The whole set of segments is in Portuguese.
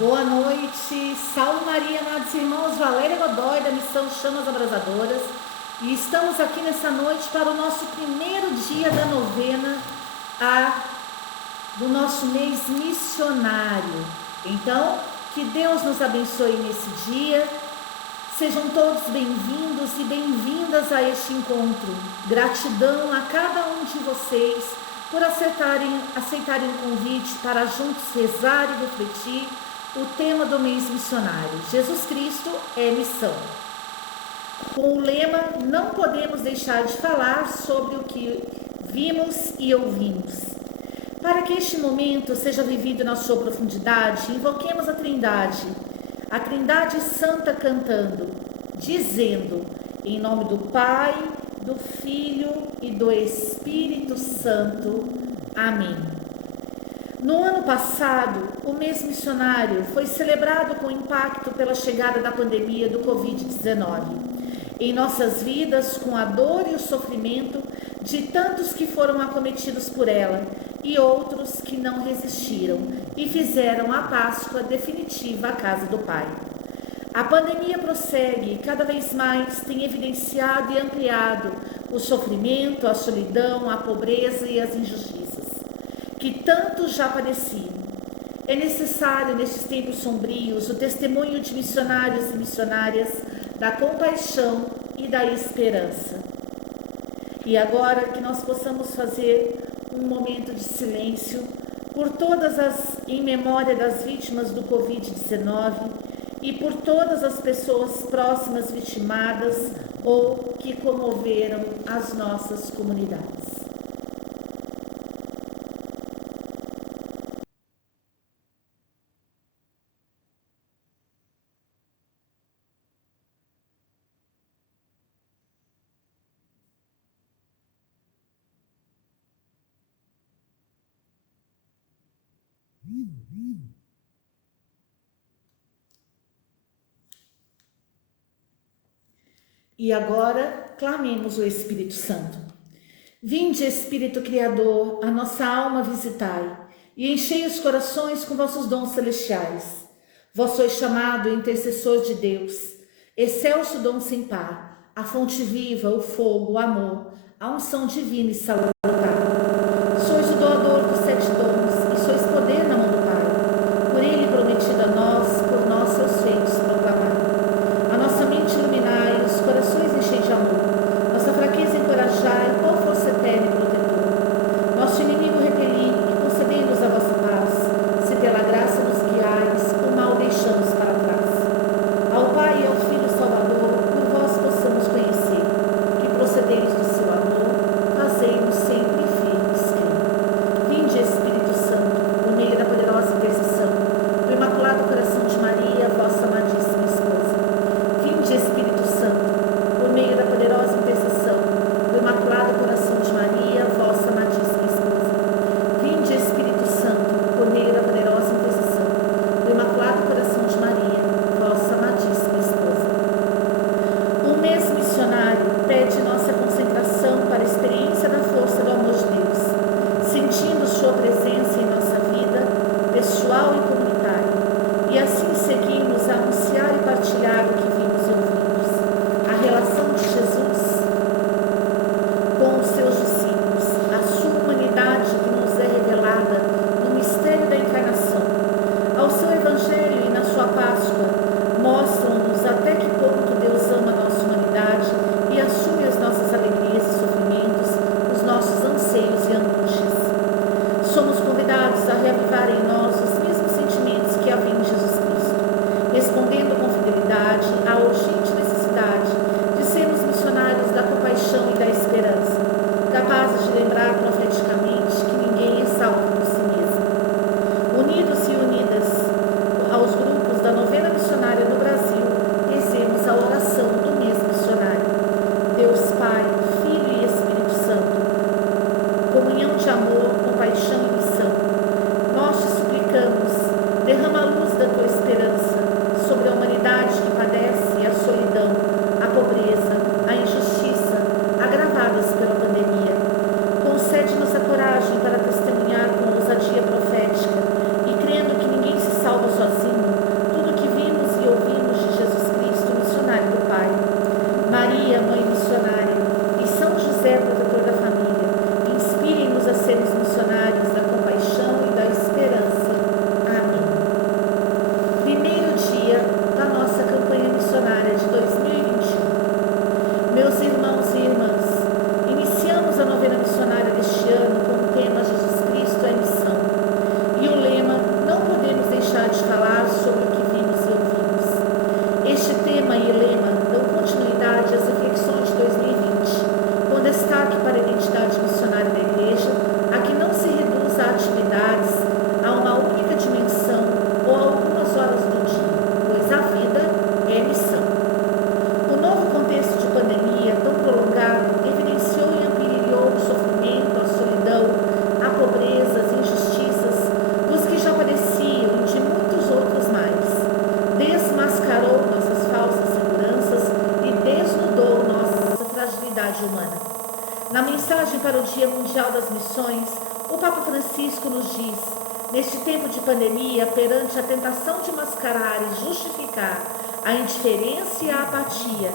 Boa noite, salve Maria, amados irmãos, Valéria Godoy da Missão Chamas Abrasadoras, e estamos aqui nessa noite para o nosso primeiro dia da novena do nosso mês missionário. Então, que Deus nos abençoe nesse dia, sejam todos bem-vindos e bem-vindas a este encontro. Gratidão a cada um de vocês por aceitarem o convite para juntos rezar e refletir o tema do mês missionário: Jesus Cristo é missão. Com o lema, não podemos deixar de falar sobre o que vimos e ouvimos. Para que este momento seja vivido na sua profundidade, invoquemos a Trindade Santa cantando, dizendo: em nome do Pai, do Filho e do Espírito Santo. Amém. No ano passado, o mês missionário foi celebrado com impacto pela chegada da pandemia do Covid-19 em nossas vidas, com a dor e o sofrimento de tantos que foram acometidos por ela e outros que não resistiram e fizeram a Páscoa definitiva à casa do Pai. A pandemia prossegue e cada vez mais tem evidenciado e ampliado o sofrimento, a solidão, a pobreza e as injustiças que tantos já padeciam. É necessário, nestes tempos sombrios, o testemunho de missionários e missionárias da compaixão e da esperança. E agora que nós possamos fazer um momento de silêncio em memória das vítimas do Covid-19 e por todas as pessoas próximas vitimadas ou que comoveram as nossas comunidades. E agora, clamemos o Espírito Santo. Vinde, Espírito Criador, a nossa alma visitai, e enchei os corações com vossos dons celestiais. Vós sois chamado intercessor de Deus, excelso dom sem par, a fonte viva, o fogo, o amor, a unção divina e salutar. Sois o doador dos 7 dons, e sois poder na mão do Pai, por ele prometido a nós, por nós seus feitos proclamar. A nossa mente iluminai, os corações enchei de amor, nossa fraqueza encorajai, qual força eterna e protetor. Nosso inimigo repeli, e concedei-nos a vossa paz, se pela graça nos guiais, o mal deixamos para trás. Ao Pai e ao Filho Salvador, por vós possamos conhecer, que procedeis do seu amor, fazei-nos sempre firmes crer. Vinde, Espírito Santo, por meio da poderosa intercessão do Imaculado Coração de Maria, vossa amadíssima esposa. Vinde, Espírito Santo, por meio da poderosa intercessão do Imaculado Coração de Maria, vossa amadíssima esposa. Vinde, Espírito Santo, por meio da poderosa intercessão do Imaculado Coração de Maria, vossa amadíssima esposa. O mês missionário pede nossa concentração para a experiência da força do amor de Deus, sentindo sua presença em nossa vida pessoal e comunitária, e assim seguimos a anunciar e partilhar o que vimos e ouvimos, a relação de Jesus com os seus discípulos, a sua humanidade que nos é revelada no mistério da encarnação. Ao seu Evangelho e na sua Páscoa, mostram-nos até que ponto Deus ama a nossa humanidade e assume as nossas alegrias e sofrimentos, os nossos anseios e angústias. Somos convidados a reavivar em nós os mesmos sentimentos que havia em Jesus Cristo, respondendo com fidelidade à urgente necessidade de sermos missionários da compaixão e da esperança, capazes de lembrar profeticamente que ninguém é salvo por si mesmo. Unidos e unidas aos grupos da novena missionária no Brasil, rezemos a oração do mês missionário. Deus Pai, Filho e Espírito Santo, comunhão de amor, compaixão e missão, nós te suplicamos, derrama a luz da tua esperança sobre a humanidade que padece a solidão, a pobreza, a injustiça, agravadas pela pandemia. Concede-nos a coragem para testemunhar com ousadia profética e crendo que ninguém se salva sozinho, Mundial das Missões, o Papa Francisco nos diz: neste tempo de pandemia, perante a tentação de mascarar e justificar a indiferença e a apatia,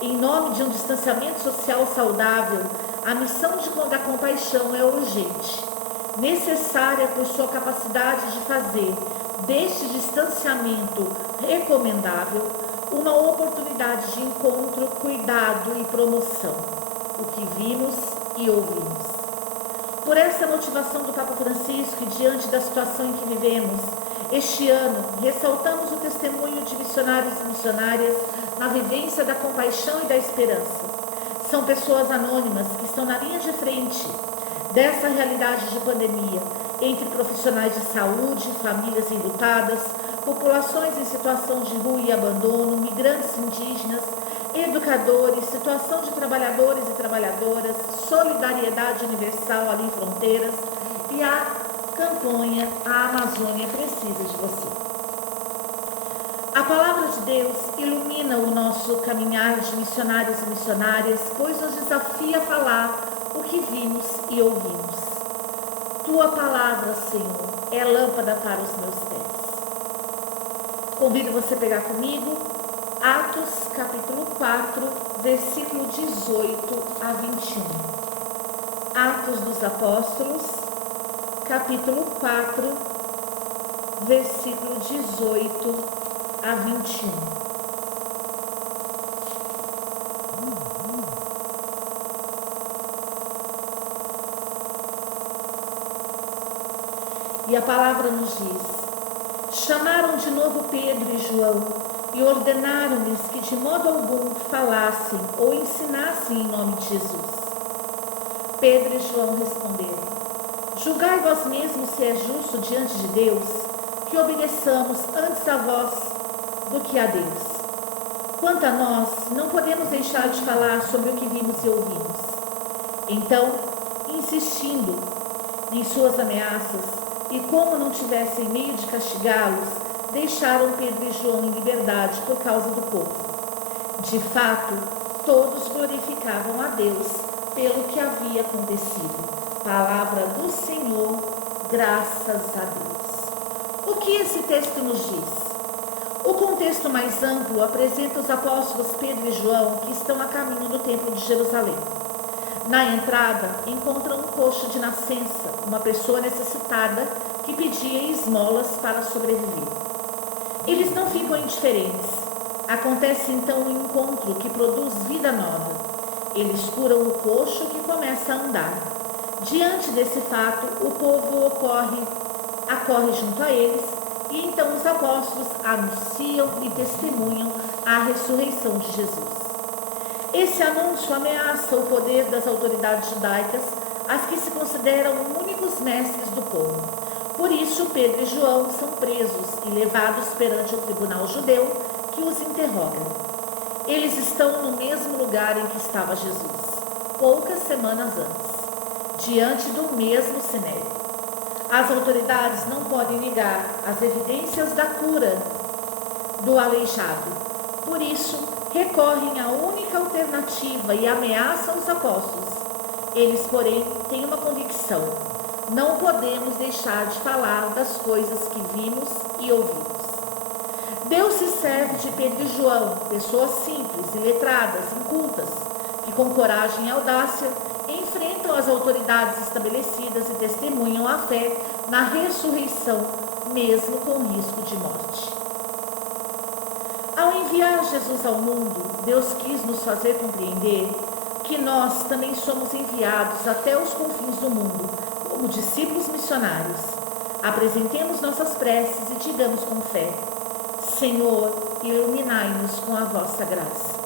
em nome de um distanciamento social saudável, a missão da compaixão é urgente, necessária por sua capacidade de fazer deste distanciamento recomendável uma oportunidade de encontro, cuidado e promoção, o que vimos e ouvimos. Por essa motivação do Papa Francisco e diante da situação em que vivemos, este ano ressaltamos o testemunho de missionários e missionárias na vivência da compaixão e da esperança. São pessoas anônimas que estão na linha de frente dessa realidade de pandemia, entre profissionais de saúde, famílias enlutadas, populações em situação de rua e abandono, migrantes indígenas, educadores, situação de trabalhadores e trabalhadoras, solidariedade universal além fronteiras e a campanha A Amazônia Precisa de Você. A palavra de Deus ilumina o nosso caminhar de missionários e missionárias, pois nos desafia a falar o que vimos e ouvimos. Tua palavra, Senhor, é lâmpada para os meus pés. Convido você a pegar comigo Atos capítulo 4, versículo 18 a 21. Atos dos Apóstolos, capítulo 4, versículo 18 a 21. E a palavra nos diz: chamaram de novo Pedro e João e ordenaram-lhes que de modo algum falassem ou ensinassem em nome de Jesus. Pedro e João responderam: julgai vós mesmos se é justo diante de Deus que obedeçamos antes a vós do que a Deus. Quanto a nós, não podemos deixar de falar sobre o que vimos e ouvimos. Então, insistindo em suas ameaças, e como não tivessem meio de castigá-los, deixaram Pedro e João em liberdade por causa do povo. De fato, todos glorificavam a Deus pelo que havia acontecido. Palavra do Senhor, graças a Deus. O que esse texto nos diz? O contexto mais amplo apresenta os apóstolos Pedro e João que estão a caminho do templo de Jerusalém. Na entrada, encontram um coxo de nascença, uma pessoa necessitada que pedia esmolas para sobreviver. Eles não ficam indiferentes. Acontece então um encontro que produz vida nova. Eles curam o coxo que começa a andar. Diante desse fato, o povo acorre junto a eles e então os apóstolos anunciam e testemunham a ressurreição de Jesus. Esse anúncio ameaça o poder das autoridades judaicas, as que se consideram únicos mestres do povo. Por isso, Pedro e João são presos e levados perante o tribunal judeu, que os interroga. Eles estão no mesmo lugar em que estava Jesus, poucas semanas antes, diante do mesmo sinédrio. As autoridades não podem negar as evidências da cura do aleijado. Por isso, recorrem à única alternativa e ameaçam os apóstolos. Eles, porém, têm uma convicção: não podemos deixar de falar das coisas que vimos e ouvimos. Deus se serve de Pedro e João, pessoas simples, iletradas, incultas, que com coragem e audácia enfrentam as autoridades estabelecidas e testemunham a fé na ressurreição, mesmo com risco de morte. Ao enviar Jesus ao mundo, Deus quis nos fazer compreender que nós também somos enviados até os confins do mundo, como discípulos missionários. Apresentemos nossas preces e digamos com fé: Senhor, iluminai-nos com a vossa graça.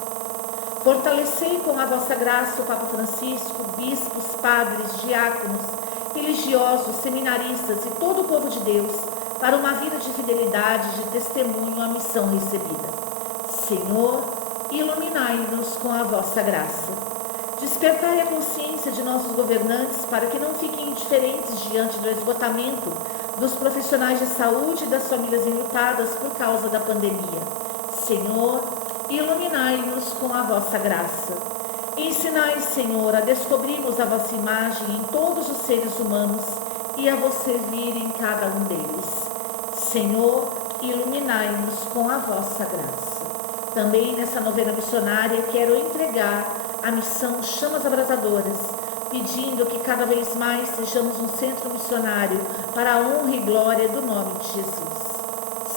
Fortalecei com a vossa graça o Papa Francisco, bispos, padres, diáconos, religiosos, seminaristas e todo o povo de Deus para uma vida de fidelidade, de testemunho à missão recebida. Senhor, iluminai-nos com a vossa graça. Despertai a consciência de nossos governantes para que não fiquem indiferentes diante do esgotamento dos profissionais de saúde e das famílias enlutadas por causa da pandemia. Senhor, iluminai-nos com a vossa graça. Ensinai, Senhor, a descobrirmos a vossa imagem em todos os seres humanos e a vos servir em cada um deles. Senhor, iluminai-nos com a vossa graça. Também nessa novena missionária quero entregar a missão Chamas Abrasadoras, pedindo que cada vez mais sejamos um centro missionário para a honra e glória do nome de Jesus.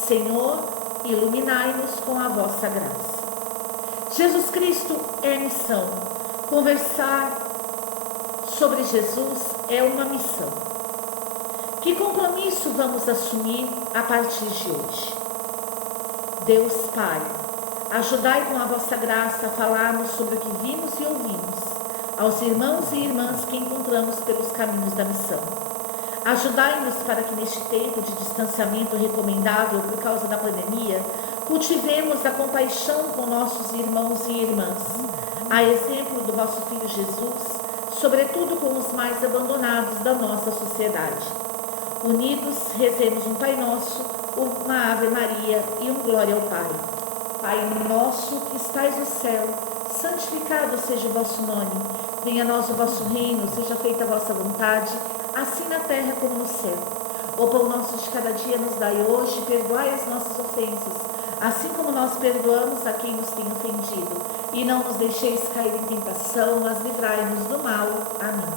Senhor, iluminai-nos com a vossa graça. Jesus Cristo é missão. Conversar sobre Jesus é uma missão. Que compromisso vamos assumir a partir de hoje? Deus Pai, ajudai com a vossa graça a falarmos sobre o que vimos e ouvimos aos irmãos e irmãs que encontramos pelos caminhos da missão. Ajudai-nos para que neste tempo de distanciamento recomendável por causa da pandemia, cultivemos a compaixão com nossos irmãos e irmãs, a exemplo do vosso Filho Jesus, sobretudo com os mais abandonados da nossa sociedade. Unidos, rezemos um Pai Nosso, uma Ave Maria e um Glória ao Pai. Pai nosso que estais no céu, santificado seja o vosso nome. Venha a nós o vosso reino, seja feita a vossa vontade, assim na terra como no céu. O pão nosso de cada dia nos dai hoje, perdoai as nossas ofensas, assim como nós perdoamos a quem nos tem ofendido. E não nos deixeis cair em tentação, mas livrai-nos do mal. Amém.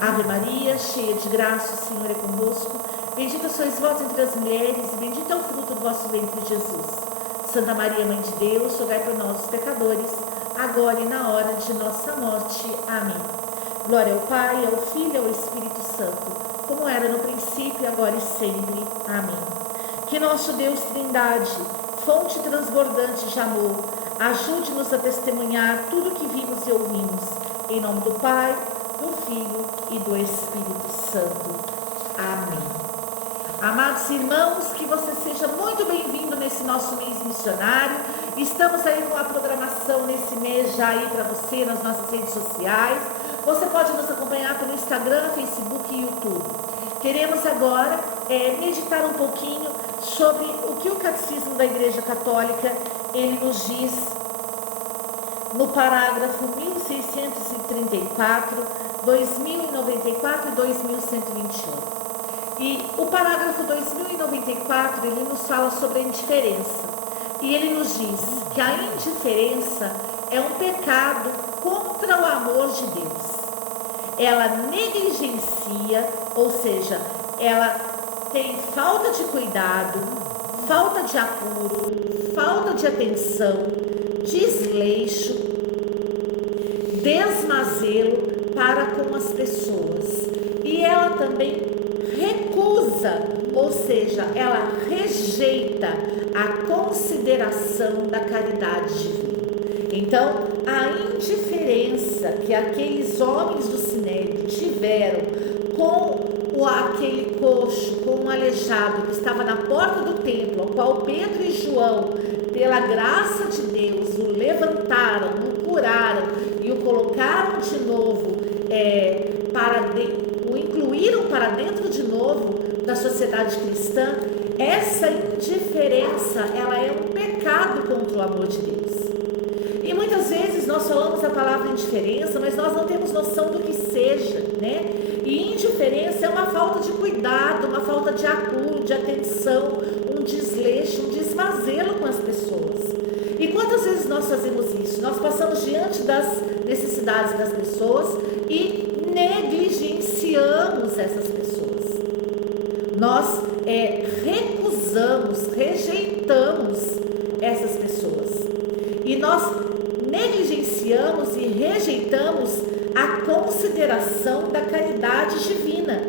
Ave Maria, cheia de graça, o Senhor é convosco. Bendita sois vós entre as mulheres, e bendito é o fruto do vosso ventre, Jesus. Santa Maria, Mãe de Deus, rogai por nós, os pecadores, agora e na hora de nossa morte. Amém. Glória ao Pai, ao Filho e ao Espírito Santo, como era no princípio, agora e sempre. Amém. Que nosso Deus Trindade, fonte transbordante de amor, ajude-nos a testemunhar tudo o que vimos e ouvimos. Em nome do Pai, do Filho e do Espírito Santo. Amém. Amados irmãos, que você seja muito bem-vindo nesse nosso mês missionário. Estamos aí com a programação nesse mês já aí para você nas nossas redes sociais. Você pode nos acompanhar pelo Instagram, Facebook e YouTube. Queremos agora meditar um pouquinho sobre o que o Catecismo da Igreja Católica ele nos diz no parágrafo 1634, 2094 e 2128. E o parágrafo 2094, ele nos fala sobre a indiferença. E ele nos diz que a indiferença é um pecado contra o amor de Deus. Ela negligencia, ou seja, ela tem falta de cuidado, falta de apuro, falta de atenção, desleixo, desmazelo para com as pessoas. E ela também recusa, ou seja, ela rejeita a consideração da caridade divina. Então, a indiferença que aqueles homens do Sinédrio tiveram com aquele coxo, com o aleijado que estava na porta do templo, ao qual Pedro e João, pela graça de Deus, o levantaram, o curaram e o colocaram de novo o incluíram para dentro de novo da sociedade cristã. Essa indiferença, ela é um pecado contra o amor de Deus. E muitas vezes nós falamos a palavra indiferença, mas nós não temos noção do que seja, né? E indiferença é uma falta de cuidado, uma falta de apuro, de atenção, um desleixo, um desmazelo com as pessoas. E quantas vezes nós fazemos isso? Nós passamos diante das necessidades das pessoas e negligenciamos essas pessoas. Nós recusamos, rejeitamos essas pessoas. E nós negligenciamos e rejeitamos a consideração da caridade divina.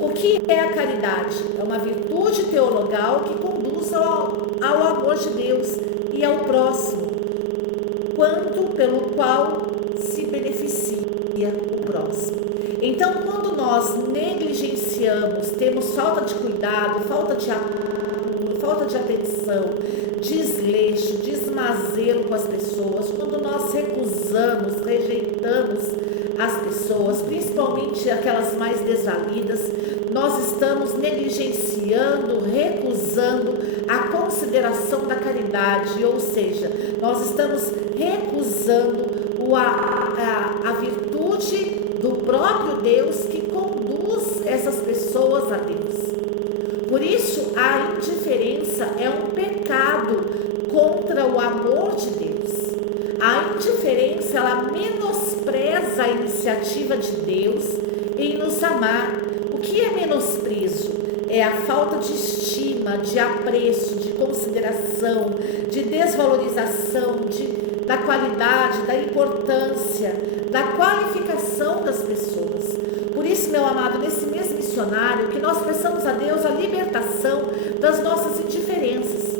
O que é a caridade? É uma virtude teologal que conduz ao amor de Deus e ao próximo, quanto pelo qual se beneficia o próximo. Então, quando nós negligenciamos, temos falta de cuidado, falta de atenção, desleixo, desmazelo com as pessoas, quando nós recusamos, rejeitamos as pessoas, principalmente aquelas mais desvalidas, nós estamos negligenciando, recusando a consideração da caridade, ou seja, nós estamos recusando a virtude do próprio Deus que conduz essas pessoas a Deus. Por isso, a indiferença é um pecado contra o amor de Deus. A indiferença, ela menospreza a iniciativa de Deus em nos amar. O que é menosprezo? É a falta de estima, de apreço, de consideração, de desvalorização, da qualidade, da importância, da qualificação das pessoas. Por isso, meu amado, nesse mês missionário, que nós peçamos a Deus a libertação das nossas indiferenças.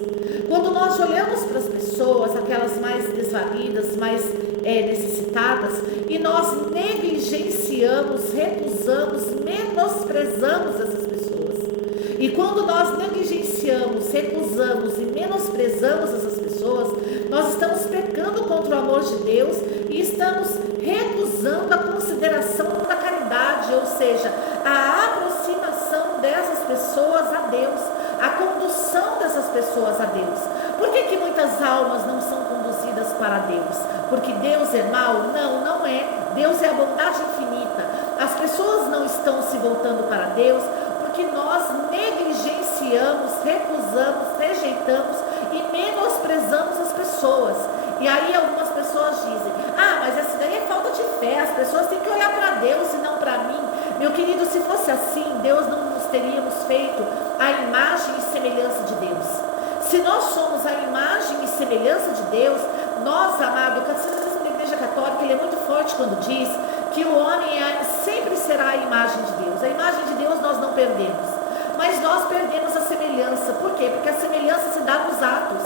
Quando nós olhamos para as pessoas, aquelas mais desvalidas, mais necessitadas, e nós negligenciamos, recusamos, menosprezamos essas pessoas. E quando nós negligenciamos, recusamos e menosprezamos essas pessoas, nós estamos pecando contra o amor de Deus e estamos recusando a consideração da caridade, ou seja, a aproximação dessas pessoas a Deus, a condução dessas pessoas a Deus. Por que muitas almas não são conduzidas para Deus? Porque Deus é mau? Não, não é. Deus é a bondade infinita. As pessoas não estão se voltando para Deus porque nós negligenciamos, recusamos, rejeitamos e menosprezamos as pessoas. E aí algumas pessoas dizem: mas essa daí é falta de fé, as pessoas têm que olhar para Deus e não para mim. Meu querido, se fosse assim, Deus não nos teríamos feito a imagem e semelhança de Deus. Se nós somos a imagem e semelhança de Deus, nós, amado, o Catecismo da Igreja Católica, ele é muito forte quando diz que o homem sempre será a imagem de Deus. A imagem de Deus nós não perdemos, mas nós perdemos a semelhança. Por quê? Porque a semelhança se dá nos atos,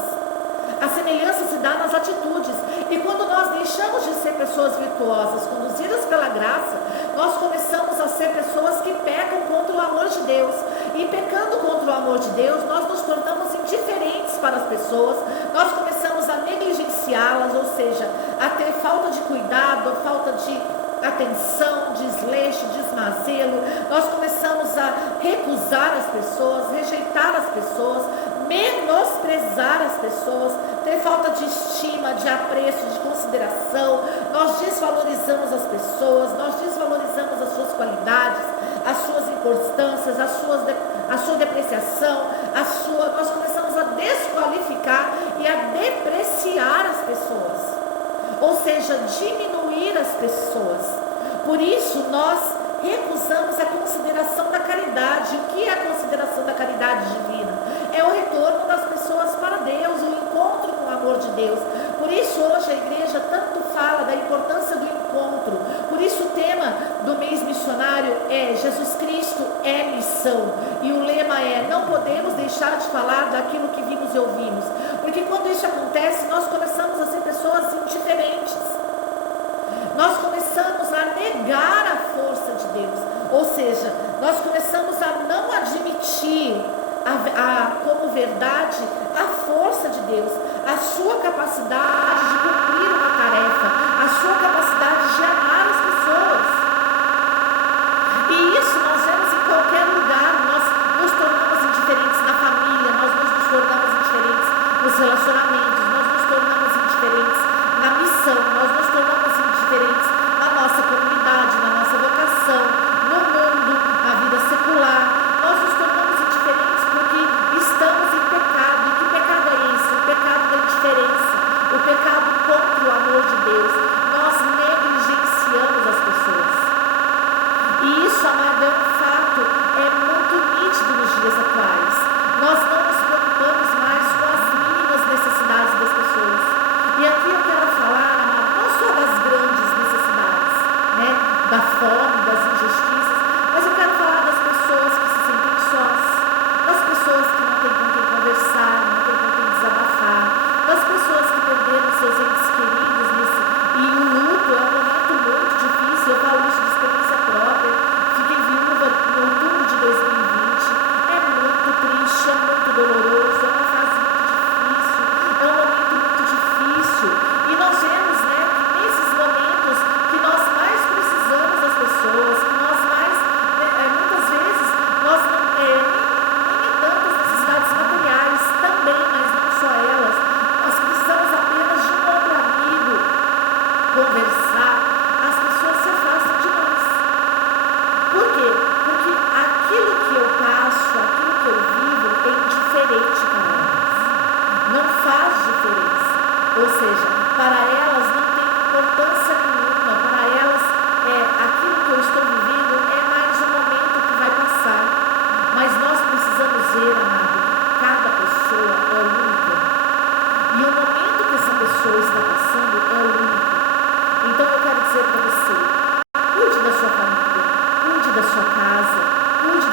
a semelhança se dá nas atitudes. E quando nós deixamos de ser pessoas virtuosas, conduzidas pela graça, nós começamos a ser pessoas que pecam contra o amor de Deus. E pecando contra o amor de Deus, nós nos tornamos indiferentes para as pessoas, nós começamos a negligenciá-las, ou seja, a ter falta de cuidado, falta de atenção, desleixo, desmazelo. Nós começamos a recusar as pessoas, rejeitar as pessoas, menosprezar as pessoas, ter falta de estima, de apreço, de consideração. Nós desvalorizamos as pessoas, nós desvalorizamos as suas qualidades, as suas importâncias, a sua depreciação, nós começamos a desqualificar e a depreciar as pessoas, ou seja, diminuir as pessoas. Por isso nós recusamos a consideração da caridade. O que é a consideração da caridade divina? É o retorno das pessoas para Deus, o encontro com o amor de Deus. Por isso hoje a igreja tanto fala da importância do encontro. Por isso o tema do mês missionário é Jesus Cristo é missão. E o lema é: não podemos deixar de falar daquilo que vimos e ouvimos. Porque quando isso acontece, nós começamos a ser pessoas indiferentes. Nós começamos a negar a força de Deus. Ou seja, nós começamos a não admitir como verdade a força de Deus, a sua capacidade de cumprir uma tarefa, a sua capacidade de amar as pessoas. E isso nós vemos em qualquer lugar. Nós nos tornamos indiferentes na família, nós nos tornamos indiferentes nos relacionamentos, nós nos tornamos indiferentes na missão, nós nos tornamos indiferentes na nossa comunidade, na nossa vocação, no mundo, na vida secular. Nós nos tornamos indiferentes porque estamos em pecado. E que pecado é esse? O pecado da indiferença, o pecado contra o amor de Deus. Nós negligenciamos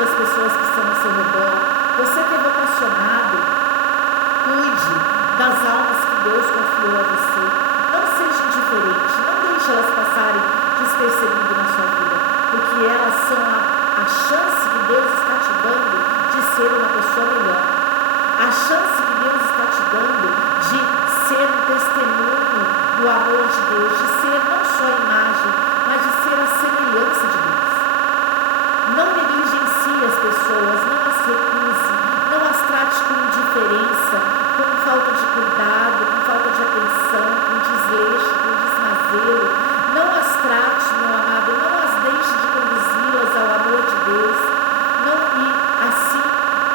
das pessoas que estão ao seu redor. Você que é vocacionado, cuide das almas que Deus confiou a você. Não seja indiferente, não deixe elas passarem despercebidas na sua vida, porque elas são a chance que Deus está te dando de ser uma pessoa melhor. A chance que Deus está te dando de ser um testemunho do amor de Deus, de ser não só a imagem, mas de ser a semelhança de Deus. Não negligencie as pessoas, não as recuse, não as trate com indiferença, com falta de cuidado, com falta de atenção, com desleixo, com desmazelo. Não as trate, meu amado, não as deixe de conduzi-las ao amor de Deus. Não, e assim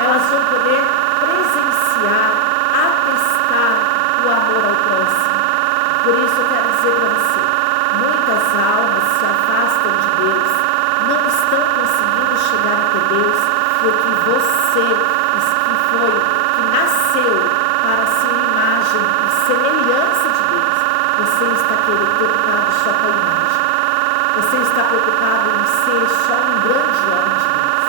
elas vão poder presenciar, atestar o amor ao próximo. Por isso eu quero dizer para você, muitas almas se afastam de Deus, não estão conseguindo chegar até Deus, porque você que nasceu para ser imagem e semelhança de Deus, você está preocupado só com a imagem. Você está preocupado em ser só um grande homem de Deus.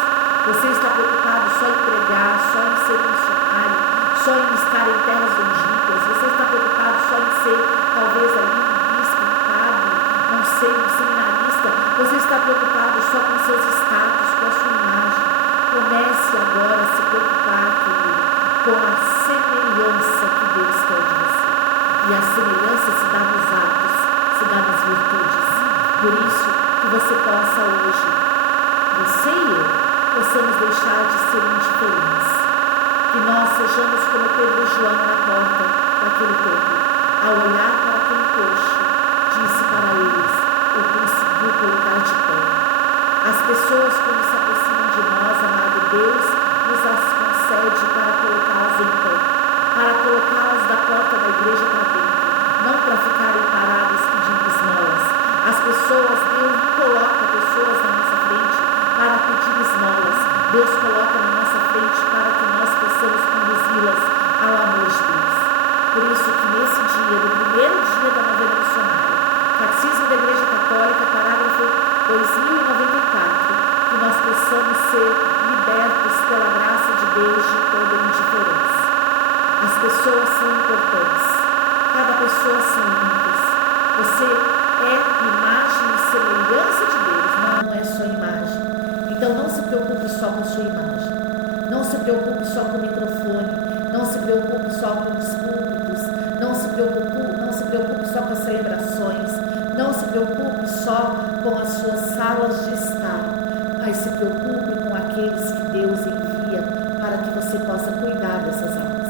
Você está preocupado só em pregar, só em ser missionário, só em estar em terras longínquas. Você está preocupado só em ser, talvez, ali um bispo, um padre, não sei, um seminarista. Você está preocupado só com seus status, com a sua imagem. Comece agora a se preocupar, querido, com a semelhança que Deus quer de você. E a semelhança se dá nos atos, se dá nas virtudes. Por isso que você possa hoje, você e eu, possamos deixar de ser indiferentes. Que nós sejamos como Pedro e João na porta daquele templo. Ao olhar para aquele coxo, disse para eles: eu consegui colocar de pé. As pessoas, quando se aproximam de nós, amado Deus, nos as concede para colocá-las em pé, para colocá-las da porta da igreja para dentro, não para ficarem paradas pedindo esmolas. As pessoas, Deus não coloca pessoas na nossa frente para pedir esmolas. Deus coloca na nossa frente para que nós possamos conduzi-las ao amor de Deus. Por isso que nesse dia, no primeiro dia da novena missionária, Catecismo da Igreja Católica, parágrafo 2094, que nós possamos ser libertos pela graça de Deus de toda indiferença. As pessoas são importantes, cada pessoa são únicas. Você é imagem e semelhança de Deus, não é só imagem. Então não se preocupe só com a sua imagem, não se preocupe só com o microfone, não se preocupe só com os púlpitos, não se preocupe só com as celebrações, não se preocupe só com as suas salas de estar, mas se preocupe com aqueles que Deus envia para que você possa cuidar dessas almas.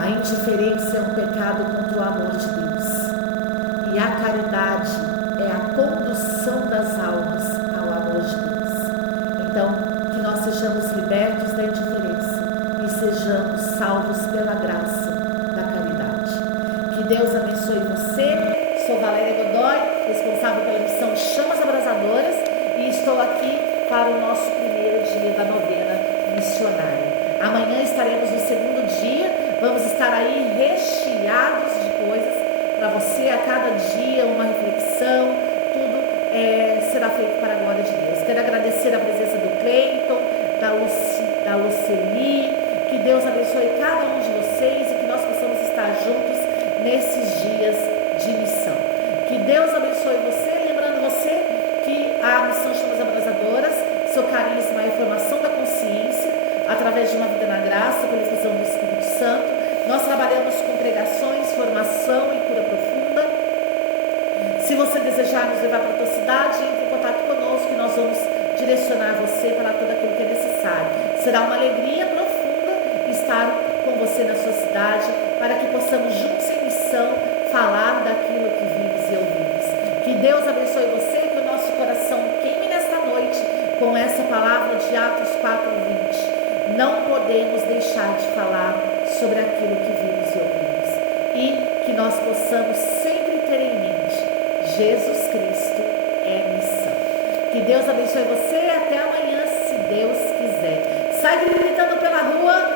A indiferença é um pecado contra o amor de Deus, e a caridade é a condução das almas ao amor de Deus. Então, que nós sejamos libertos da indiferença e sejamos salvos pela graça da caridade. Que Deus abençoe você. Sou Valéria Godoy, responsável pela missão Chamas Abrasadoras, e estou aqui para o nosso primeiro dia da novena missionária. Amanhã estaremos no segundo dia, vamos estar aí recheados de coisas para você, a cada dia uma reflexão, tudo será feito para a glória de Deus. Quero agradecer a presença do Cleiton, da Luceli, que Deus abençoe cada um de vocês e que nós possamos estar juntos nesses dias de missão. Que Deus abençoe você, lembrando você que a missão Chamas Abrasadoras, seu carisma é a formação da consciência, através de uma vida na graça, pela efusão do Espírito Santo. Nós trabalhamos com pregações, formação e cura profunda. Se você desejar nos levar para a tua cidade, entre em contato conosco que nós vamos direcionar você para tudo aquilo que é necessário. Será uma alegria profunda estar com você na sua cidade, para que possamos juntos em missão falar daquilo que vives e ouvimos. Que Deus abençoe você e que o nosso coração queime nesta noite com essa palavra de Atos 4:20. Não podemos deixar de falar sobre aquilo que vimos e ouvimos. E que nós possamos sempre ter em mente: Jesus Cristo é missão. Que Deus abençoe você e até amanhã, se Deus quiser. Sai gritando pela rua.